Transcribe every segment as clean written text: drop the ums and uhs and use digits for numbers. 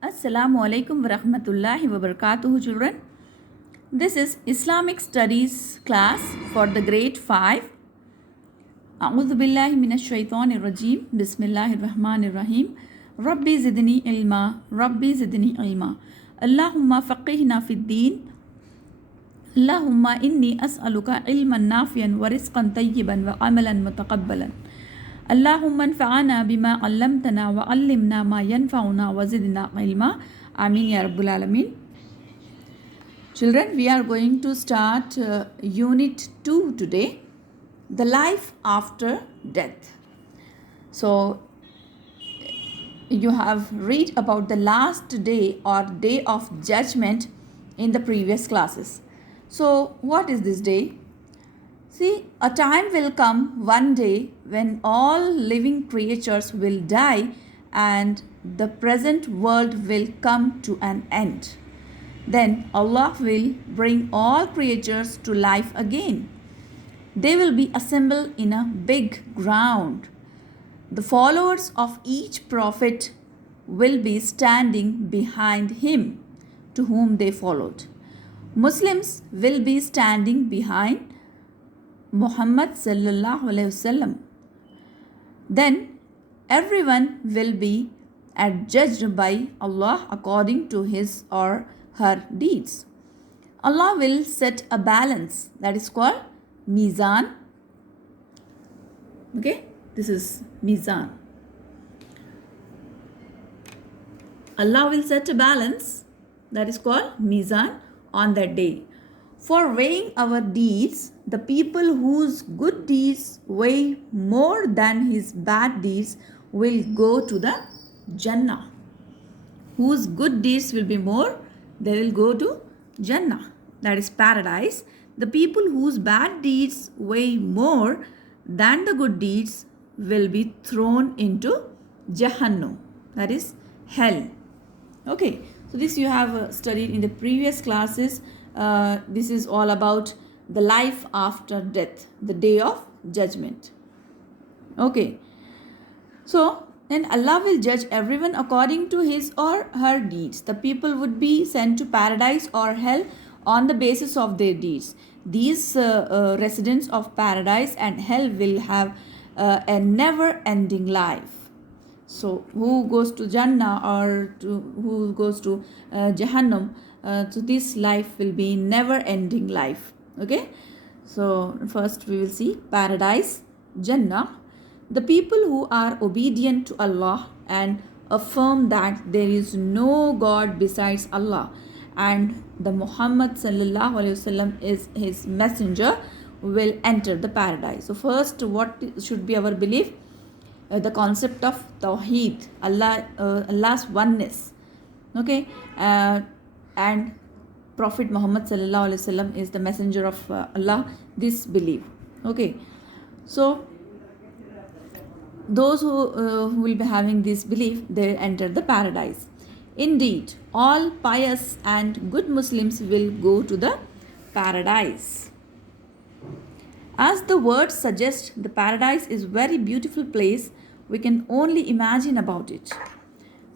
Assalamu alaikum wa rahmatullahi wa barakatuhu, children. This is Islamic Studies class for the grade 5. A'udhu billahi minash shaitanir rajim. Bismillahir rahmanir rahim. Rabbi zidni ilma. Rabbi zidni ilma. Allahumma faqihna fid deen. Allahumma inni as'aluka ilman nafiyan wa rizqan tayyiban wa amalan mutaqabbalan. اللهم انفعنا بما علمتنا وعلمنا ما ينفعنا وزدنا علما. Amin ya Rabbul Alameen. Children, we are going to start Unit 2 today, the life after death. So, you have read about the last day or day of judgment in the previous classes. So, what is this day? See, a time will come one day when all living creatures will die and the present world will come to an end. Then Allah will bring all creatures to life again. They will be assembled in a big ground. The followers of each prophet will be standing behind him to whom they followed. Muslims will be standing behind Muhammad sallallahu alaihi wasallam. Then everyone will be adjudged by Allah according to his or her deeds. Allah will set a balance that is called Mizan. Okay, this is Mizan. Allah will set a balance that is called Mizan on that day. For weighing our deeds, the people whose good deeds weigh more than his bad deeds will go to the Jannah. Whose good deeds will be more, they will go to Jannah, that is paradise. The people whose bad deeds weigh more than the good deeds will be thrown into Jahannam, that is hell. Okay, so this you have studied in the previous classes. This is all about the life after death, the day of judgment. Okay, so then Allah will judge everyone according to his or her deeds. The people would be sent to paradise or hell on the basis of their deeds. These residents of paradise and hell will have a never-ending life. So who goes to Jannah or who goes to Jahannam, so this life will be never-ending life. Okay, so first we will see paradise, Jannah. The people who are obedient to Allah and affirm that there is no God besides Allah and the Muhammad sallallahu alaihi wasallam is his messenger will enter the paradise. So first, what should be our belief? The concept of Tawheed, Allah's oneness. Okay, and Prophet Muhammad sallallahu alaihi wasallam is the messenger of Allah. This belief. Okay, so those who will be having this belief, they will enter the paradise. Indeed, all pious and good Muslims will go to the paradise. As the word suggests, the paradise is a very beautiful place. We can only imagine about it.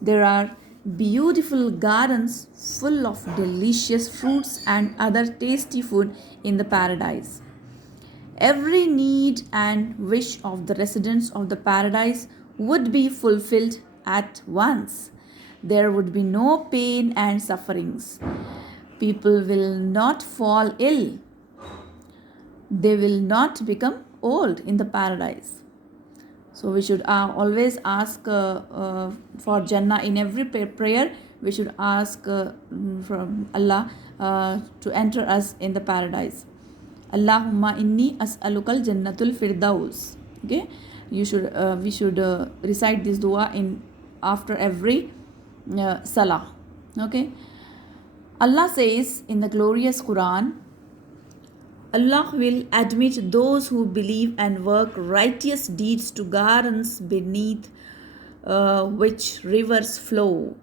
There are beautiful gardens full of delicious fruits and other tasty food in the paradise. Every need and wish of the residents of the paradise would be fulfilled at once. There would be no pain and sufferings. People will not fall ill. They will not become old in the paradise. So we should always ask for Jannah in every prayer. We should ask from Allah to enter us in the paradise. Allahumma inni as'alukal jannatul firdaus. Okay, we should recite this dua in after every salah. Okay, Allah says in the glorious Quran, Allah will admit those who believe and work righteous deeds to gardens beneath which rivers flow.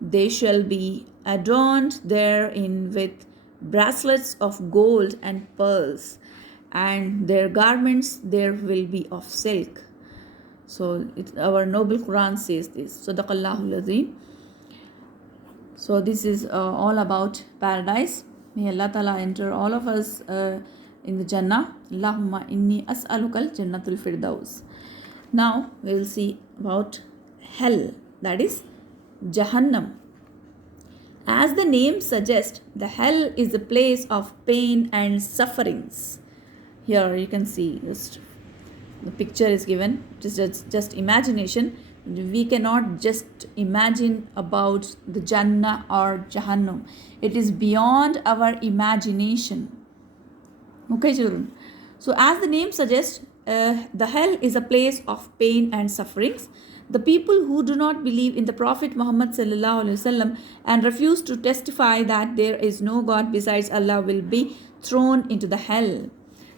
They shall be adorned therein with bracelets of gold and pearls, and their garments there will be of silk. So our noble Quran says this. Sadaqallahu Azim. So this is all about paradise. May Allah Ta'ala enter all of us in the Jannah. Allahumma inni as'alukal jannatul firdaus. Now we will see about hell, that is Jahannam. As the name suggests, the hell is a place of pain and sufferings. Here you can see the picture is given, just imagination. We cannot just imagine about the Jannah or Jahannam. It is beyond our imagination. Okay, children. So as the name suggests, the hell is a place of pain and sufferings. The people who do not believe in the Prophet Muhammad sallallahu alaihi wasallam and refuse to testify that there is no God besides Allah will be thrown into the hell.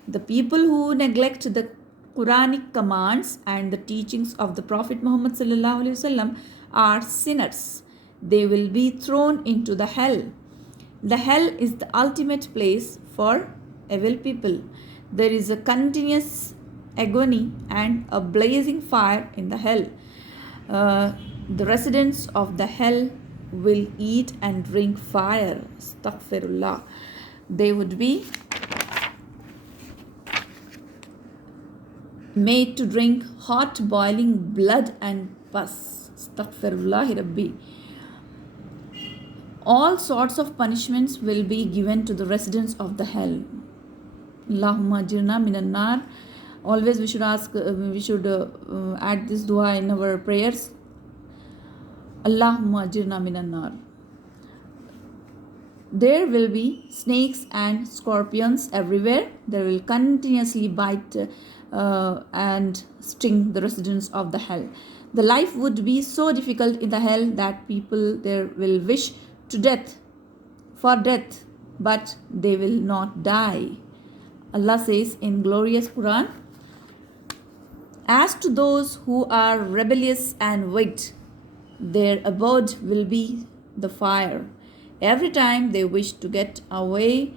The people who neglect the Quranic commands and the teachings of the Prophet Muhammad sallallahu alaihi wasallam are sinners. They will be thrown into the hell. The hell is the ultimate place for evil people. There is a continuous agony and a blazing fire in the hell. The residents of the hell will eat and drink fire. Astaghfirullah. They would be made to drink hot boiling blood and pus. Astaghfirullahi Rabbi. All sorts of punishments will be given to the residents of the hell. Allahumma ajirna minan nar. Always we should add this dua in our prayers. Allahumma ajirna minan nar. There will be snakes and scorpions everywhere. They will continuously bite and sting the residents of the hell. The life would be so difficult in the hell that people there will wish to death for death, but they will not die. Allah says in glorious Quran, as to those who are rebellious and wicked, their abode will be the fire. Every time they wish to get away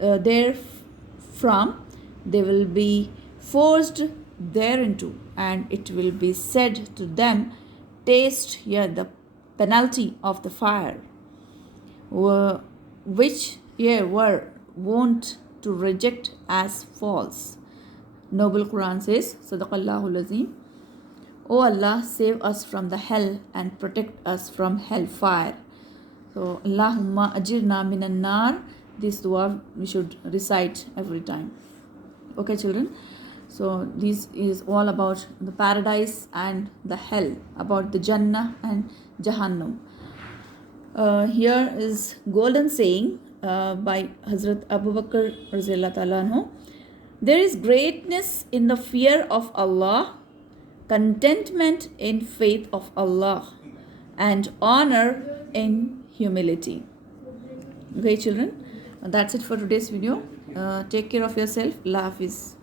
therefrom, they will be forced thereinto, and it will be said to them, taste here the penalty of the fire, which ye were wont to reject as false. Noble Quran says, Sadaqallahul Azim. O Allah, save us from the hell and protect us from hellfire. So, Allahumma ajirna minan nar. This dua we should recite every time. Okay, children. So, this is all about the paradise and the hell, about the Jannah and Jahannam. Here is golden saying by Hazrat Abu Bakr Radhiyallahu Ta'ala anhu. There is greatness in the fear of Allah, contentment in faith of Allah, and honor in humility. Okay, children, that's it for today's video. Take care of yourself. Allah Hafiz.